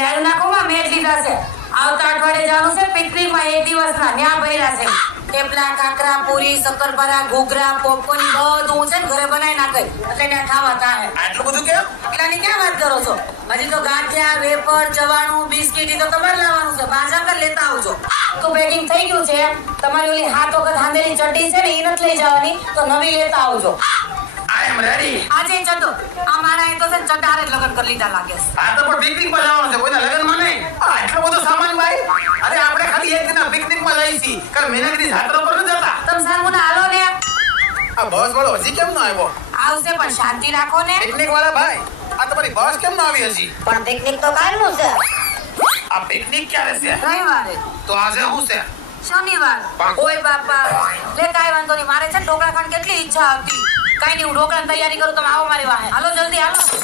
Rail નાખોમાં match લીધા છે. આવતા અઠવાડિયે જવાનું છે પિકનિકમાં 1 દિવસના. ન્યા ભર્યા છે થેપલા, કાકરા, પૂરી, શક્કરપારા, ઘૂઘરા, પોપકોર્ન બધું છે ને ઘરે બનાવી નાખે એટલે ત્યાં ખાવા થાય. આટલું બધું કેમ? એટલાની ક્યાં વાત કરો છો? હજી તો ગાંઠિયા, વેફર, ચવાણું, બિસ્કિટ ઈ તો તમારે લાવવાનું છે. બાજા કર લેતા આવજો. તો પેકિંગ થઈ ગયું છે. તમારી ઓલી 7 વખત હાંધેલી ચડ્ડી છે ને ઈ નથી લઈ જવાની, તો નવી લેતા આવજો. આઈ એમ રેડી. આજે ચડો આ મારા એ તો છે ને ચટારે જ લગ્ન કરી લીધા લાગે છે. આ તો પણ પિકનિકમાં જવાનું છે, કોઈના લગ્નમાં નહીં. આટલો બધો સામાન ભાઈ? અરે આપણે ખાલી એક દિનના પિકનિકમાં જઈએ છીએ, કારણ મહેનતની જાત્રા પર નથી જતા. તમે સારમુના હાલો ને. આ બસ વાળો હજી કેમ ન આવ્યો? આવશે પણ શાંતિ રાખો ને. પિકનિક વાળા ભાઈ, આ તમારી બસ કેમ ન આવી હજી? પણ પિકનિક તો કાલનું છે. આ પિકનિક ક્યારે છે? રવિવારે. તો આજે શું છે? શનિવાર. ઓય બાપા, લે કાઈ વાંધો નહીં. મારે છે ને ઢોકળા ખાવાની કેટલી ઈચ્છા હતી. કાઈ નહીં, હું ઢોકળાની તૈયારી કરું, તમે આવો મારી વાહે. હાલો જલ્દી હાલો.